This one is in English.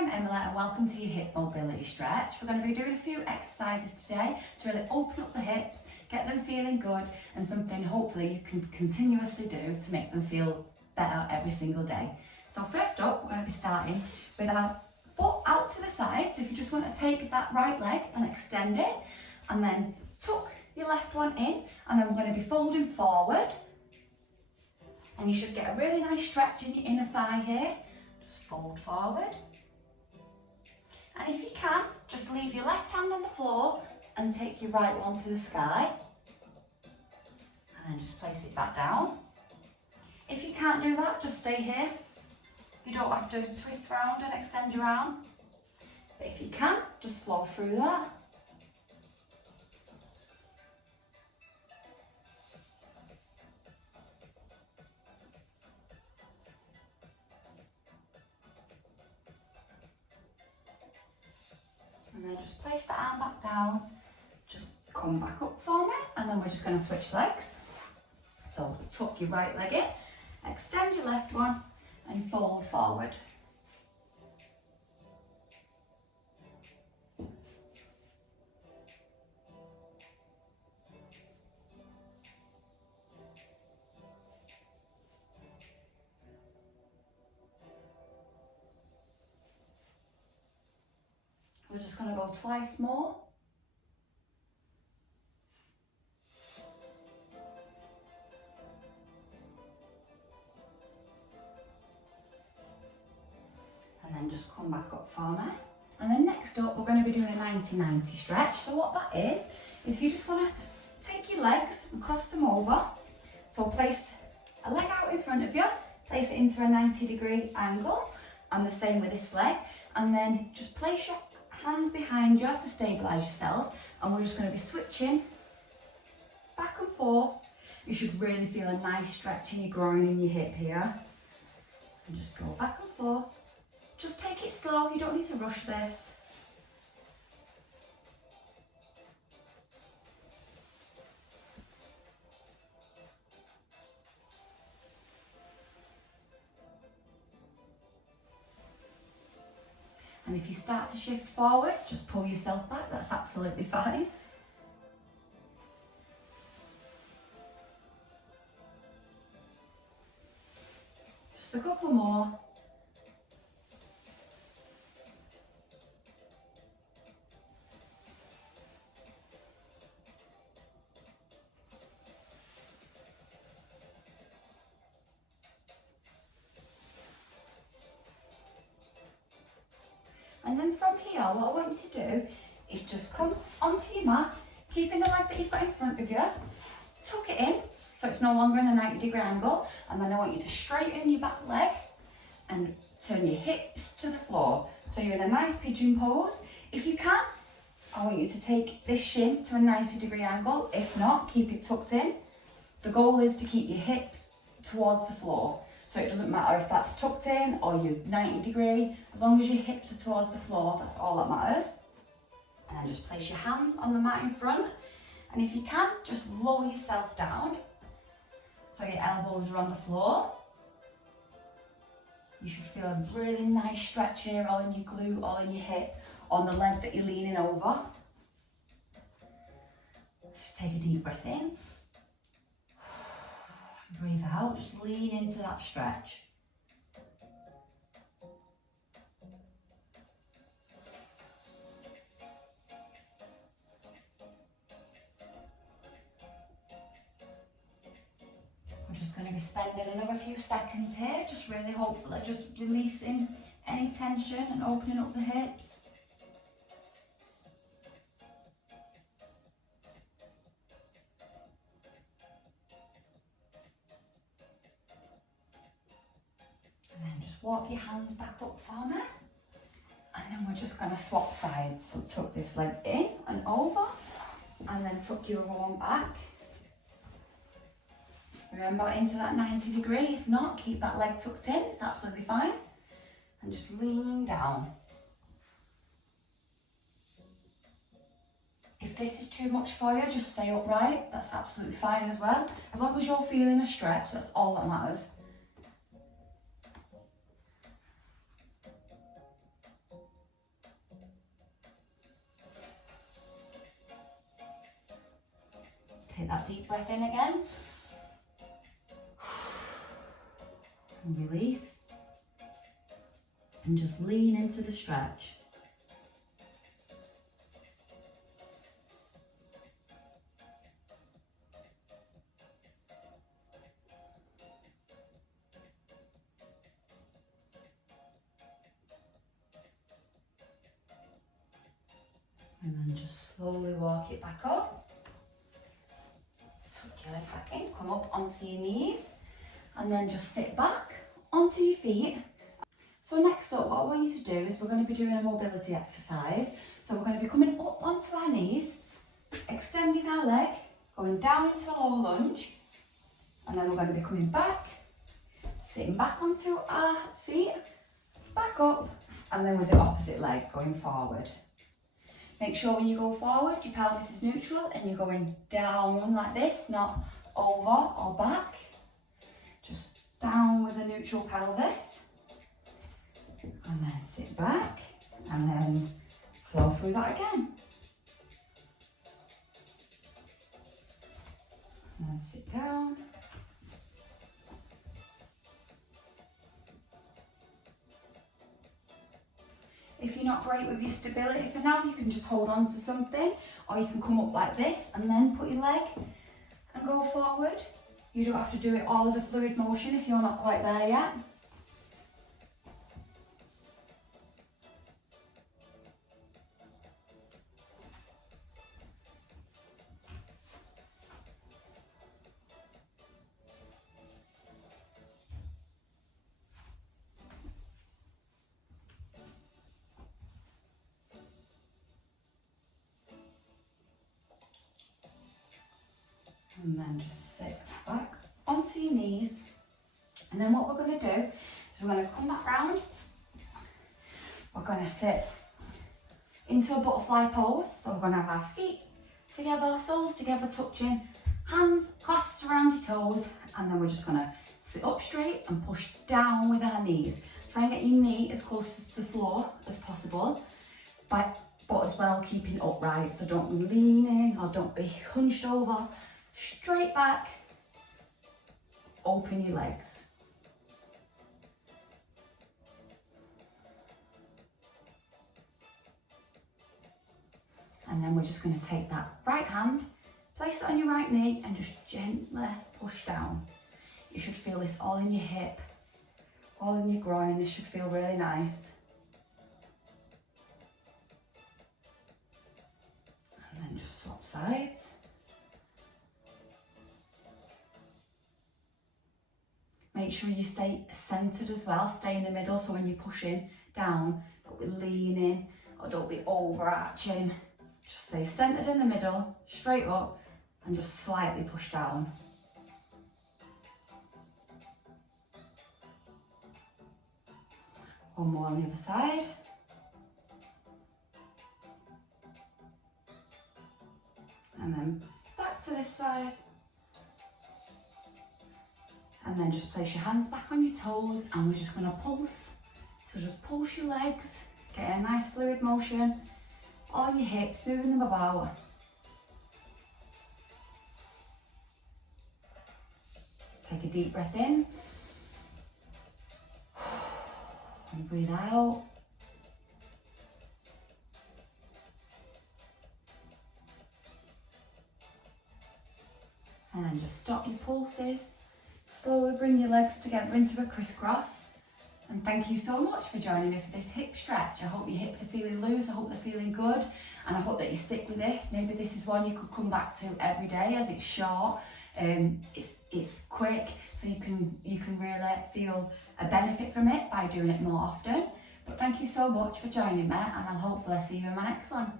I'm Emily and welcome to your hip mobility stretch. We're going to be doing a few exercises today to really open up the hips, get them feeling good, and something hopefully you can continuously do to make them feel better every single day. So first up, we're going to be starting with our foot out to the side. So if you just want to take that right leg and extend it, and then tuck your left one in, and then we're going to be folding forward. And you should get a really nice stretch in your inner thigh here. Just fold forward. And if you can, just leave your left hand on the floor and take your right one to the sky. And then just place it back down. If you can't do that, just stay here. You don't have to twist around and extend your arm. But if you can, just flow through that. And then just place the arm back down, just come back up for me, and then we're just going to switch legs. So tuck your right leg in, extend your left one, and fold forward. We're just going to go twice more. And then just come back up for me. And then next up, we're going to be doing a 90-90 stretch. So what that is if you just want to take your legs and cross them over. So place a leg out in front of you, place it into a 90-degree angle, and the same with this leg. And then just place your hands behind you to stabilise yourself, and we're just going to be switching back and forth. You should really feel a nice stretch in your groin and your hip here. And just go back and forth. Just take it slow, you don't need to rush this. And if you start to shift forward, just pull yourself back, that's absolutely fine. Just a couple more. And then from here, what I want you to do is just come onto your mat, keeping the leg that you've got in front of you, tuck it in, so it's no longer in a 90-degree angle, and then I want you to straighten your back leg and turn your hips to the floor. So you're in a nice pigeon pose. If you can, I want you to take this shin to a 90-degree angle. If not, keep it tucked in. The goal is to keep your hips towards the floor. So it doesn't matter if that's tucked in or you're 90 degree, as long as your hips are towards the floor, that's all that matters. And then just place your hands on the mat in front. And if you can, just lower yourself down so your elbows are on the floor. You should feel a really nice stretch here, all in your glute, all in your hip, on the leg that you're leaning over. Just take a deep breath in. Breathe out, just lean into that stretch. We're just going to be spending another few seconds here, just really hopefully just releasing any tension and opening up the hips. Walk your hands back up for me, and then we're just going to swap sides. So tuck this leg in and over, and then tuck your other one back. Remember, into that 90 degree. If not, keep that leg tucked in, it's absolutely fine. And just lean down. If this is too much for you, just stay upright, that's absolutely fine as well. As long as you're feeling a stretch, that's all that matters. Take that deep breath in again. And release. And just lean into the stretch. And then just slowly walk it back up. Tuck your leg back in, come up onto your knees, and then just sit back onto your feet. So next up, what I want you to do is we're going to be doing a mobility exercise. So we're going to be coming up onto our knees, extending our leg, going down into a low lunge, and then we're going to be coming back, sitting back onto our feet, back up, and then with the opposite leg going forward. Make sure when you go forward, your pelvis is neutral and you're going down like this, not over or back. Just down with a neutral pelvis. And then sit back and then flow through that again. And then sit down. If you're not great with your stability for now, you can just hold on to something, or you can come up like this and then put your leg and go forward. You don't have to do it all as a fluid motion if you're not quite there yet. And then just sit back onto your knees. And then what we're going to do is we're going to come back round. We're going to sit into a butterfly pose. So we're going to have our feet together, soles together, touching, hands clasped around your toes. And then we're just going to sit up straight and push down with our knees. Try and get your knee as close to the floor as possible, but as well keeping it upright. So don't be leaning or don't be hunched over. Straight back, open your legs. And then we're just going to take that right hand, place it on your right knee and just gently push down. You should feel this all in your hip, all in your groin. This should feel really nice. And then just swap sides. Make sure you stay centred as well, stay in the middle, so when you're pushing down, don't be leaning or don't be overarching. Just stay centred in the middle, straight up, and just slightly push down. One more on the other side. And then back to this side. And then just place your hands back on your toes and we're just going to pulse. So just pulse your legs, get a nice fluid motion on your hips, moving them about. Take a deep breath in and breathe out. And then just stop your pulses. Slowly bring your legs together into a crisscross. And thank you so much for joining me for this hip stretch. I hope your hips are feeling loose, I hope they're feeling good, and I hope that you stick with this. Maybe this is one you could come back to every day as it's short, it's quick, so you can really feel a benefit from it by doing it more often. But thank you so much for joining me, and I'll hopefully see you in my next one.